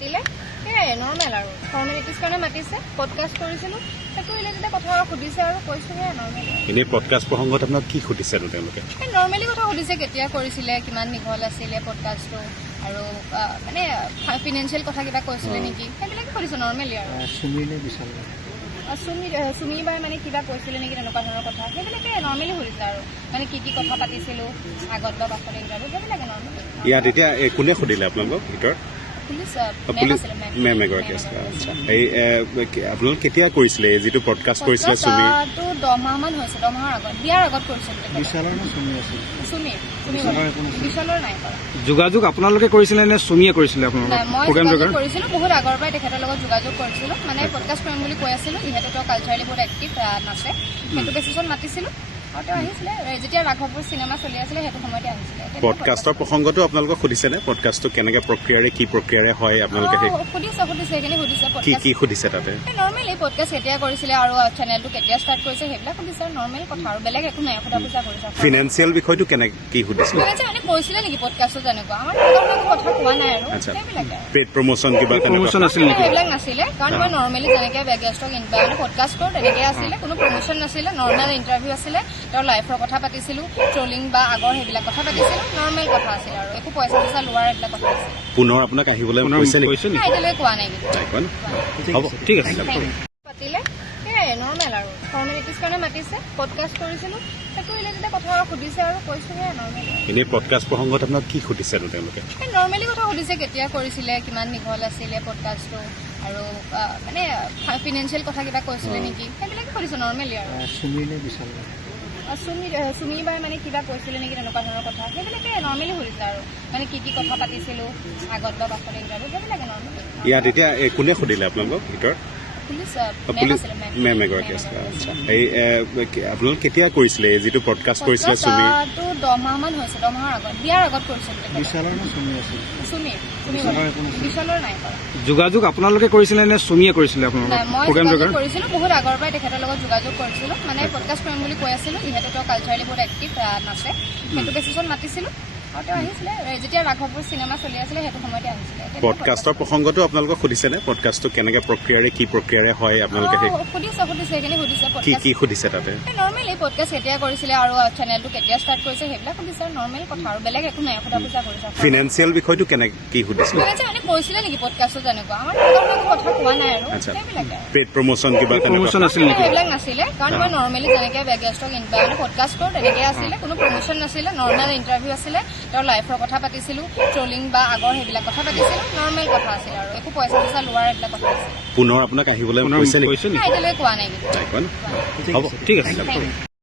পাতিলে সেয়াই নৰ্মেল আৰু ফৰ্মেলিটিজ কাৰণে মাতিছে পডকাষ্ট কৰিছিলো সেইটো ৰিলেটেড কথা সুধিছে আৰু কৈছো সেয়া নৰ্মেল এনে পডকাষ্ট প্ৰসংগত আপোনাক কি সুধিছে তেওঁলোকে নৰ্মেলি কথা সুধিছে কেতিয়া কৰিছিলে কিমান দীঘল আছিলে পডকাষ্টটো আৰু মানে ফাইনেন্সিয়েল কথা কিবা কৈছিলে নেকি সেইবিলাকে সুধিছে নৰ্মেলি আৰু চুমি বাই মানে কিবা কৈছিলে নেকি তেনেকুৱা ধৰণৰ কথা সেইবিলাকে নৰ্মেলি সুধিছে আৰু মানে কি কি কথা পাতিছিলো আগত বা পাছত এইবিলাক সেইবিলাকে নৰ্মেলি ইয়াত এতিয়া কোনে সুধিলে আপোনালোকক ভিতৰত মেম এগৰাকী আছিলে আচ্ছা এই আপোনালোক কেতিয়া কৰিছিলে যিটো পডকাষ্ট কৰিছিলে চুমি 10 মাহ মান হৈছে 10 মাহৰ আগত বিয়াৰ আগত কৰিছিলে বিশালৰ নাই কৰা যোগাযোগ আপোনালোকে কৰিছিলে নে চুমিয়ে কৰিছিলে মই কৰিছিলো বহুত আগৰ পৰাই তেখেতৰ লগত যোগাযোগ কৰিছিলো মানে পডকাষ্ট কৰিম বুলি কৈ আছিলো যিহেতু তেওঁ কালচাৰেলি বহুত এক্টিভ নাচে সেইটো বেচিছত মাতিছিলো আৰু তেওঁ আহিছিলে যেতিয়া ৰাঘৱপুৰ চিনেমা চলি আছিলে সেইটো সময়তে আহিছিলে পডকাষ্টৰ প্ৰসংগটো আপোনালোকক সুধিছেনে পডকাষ্টটো কেনেকৈ প্ৰক্ৰিয়াৰে কি প্ৰক্ৰিয়াৰে হয় আপোনালোকে সুধিছে সেইখিনি সুধিছে কি সুধিছে তাতে নৰ্মেলি পডকাষ্ট কেতিয়া কৰিছিলে আৰু চেনেলটো কেতিয়া ষ্টাৰ্ট কৰিছে সেইবিলাক সুধিছে নৰ্মেল কথা আৰু বেলেগ একো নাই সোধা পোছা কৰিছে ফিনেন্সিয়েল বিষয়টো কি সুধিছে মানে কৈছিলে নেকি পডকাষ্টত তেনেকুৱা আমাৰ কথা কোৱা নাই আৰু সেইবিলাকে পেড প্ৰমোশ্যন কিবা প্ৰমোশ্যন আছিল নেকি সেইবিলাক নাছিলে কাৰণ মই নৰ্মেলি যেনেকৈ গেষ্টক মানে পডকাষ্ট কৰোঁ তেনেকৈ আছিলে কোনো প্ৰমোশ্যন নাছিলে নৰ্মেল ইণ্টাৰভিউ আছিলে তেওঁৰ লাইফৰ কথা পাতিছিলো ট্ৰলিং বা আগৰ সেইবিলাক কথা পাতিছিলো নৰ্মেল কথা আছিল আৰু একো পইচা চইচা লোৱাৰ এইবিলাক কথা আছিল পুনৰ আপোনাক আহিবলৈ কৈছে নেকি এতিয়ালৈ কোৱা নাই হ'ব ঠিক আছে পাতিলে সেয়াই নৰ্মেল আৰু ফৰ্মেলিটিজ কাৰণে মাতিছে পডকাষ্ট কৰিছিলো সেইটো ৰিলেটেড কথা সুধিছে আৰু কৈছো সেয়া নৰ্মেল এনে পডকাষ্ট প্ৰসংগত আপোনাক কি সুধিছে তেওঁলোকে নৰ্মেলি কথা সুধিছে কেতিয়া কৰিছিলে কিমান দীঘল আছিলে পডকাষ্টটো আৰু মানে ফাইনেন্সিয়েল কথা কিবা কৈছিলে নেকি সেইবিলাকে সুধিছে নৰ্মেলি আৰু চুমি বাই মানে কিবা কৈছিলে নেকি তেনেকুৱা ধৰণৰ কথা সেইবিলাকে নৰ্মেলি সুধিছে আৰু মানে কি কি কথা পাতিছিলো আগত বা পাছত এইবিলাক সেইবিলাকে নৰ্মেলি ইয়াত এতিয়া কোনে সুধিলে আপোনালোকক ভিতৰত মেম এগৰাকী আছিলে আচ্ছা এই আপোনালোক কেতিয়া কৰিছিলে যিটো পডকাষ্ট কৰিছিলে চুমি 10 মাহ মান হৈছে 10 মাহৰ আগত বিয়াৰ আগত কৰিছিলে বিশালৰ নাই কৰা যোগাযোগ আপোনালোকে কৰিছিলে নে চুমিয়ে কৰিছিলে মই কৰিছিলো বহুত আগৰ পৰাই তেখেতৰ লগত যোগাযোগ কৰিছিলো মানে পডকাষ্ট কৰিম বুলি কৈ আছিলো যিহেতু তেওঁ কালচাৰেলি বহুত এক্টিভ নাচে সেইটো বেচিছত মাতিছিলো আৰু তেওঁ আহিছিলে যেতিয়া ৰাঘৱপুৰ চিনেমা চলি আছিলে সেইটো সময়তে আহিছিলে পডকাষ্টৰ প্ৰসংগটো আপোনালোকক সুধিছেনে পডকাষ্টটো কেনেকৈ প্ৰক্ৰিয়াৰে কি প্ৰক্ৰিয়াৰে হয় আপোনালোকে সুধিছে সেইখিনি সুধিছে কি সুধিছে তাতে নৰ্মেলি পডকাষ্ট কেতিয়া কৰিছিলে আৰু চেনেলটো কেতিয়া ষ্টাৰ্ট কৰিছে সেইবিলাক সুধিছে নৰ্মেল কথা আৰু বেলেগ একো নাই সোধা পোছা কৰিছে ফিনেন্সিয়েল বিষয়টো কি সুধিছে মানে কৈছিলে নেকি পডকাষ্টত তেনেকুৱা আমাৰ কথা কোৱা নাই আৰু সেইবিলাকে পেড প্ৰমোশ্যন কিবা প্ৰমোশ্যন আছিল নেকি সেইবিলাক নাছিলে কাৰণ মই নৰ্মেলি যেনেকৈ গেষ্টক মানে পডকাষ্ট কৰোঁ তেনেকৈ আছিলে কোনো প্ৰমোশ্যন নাছিলে নৰ্মেল ইণ্টাৰভিউ আছিলে তেওঁৰ লাইফৰ কথা পাতিছিলো ট্ৰলিং বা আগৰ সেইবিলাক কথা পাতিছিলো নৰ্মেল কথা আছিল আৰু একো পইচা চইচা লোৱাৰ এইবিলাক কথা আছিল পুনৰ আপোনাক আহিবলৈ কৈছে নেকি এতিয়ালৈ কোৱা নাই হ'ব ঠিক আছে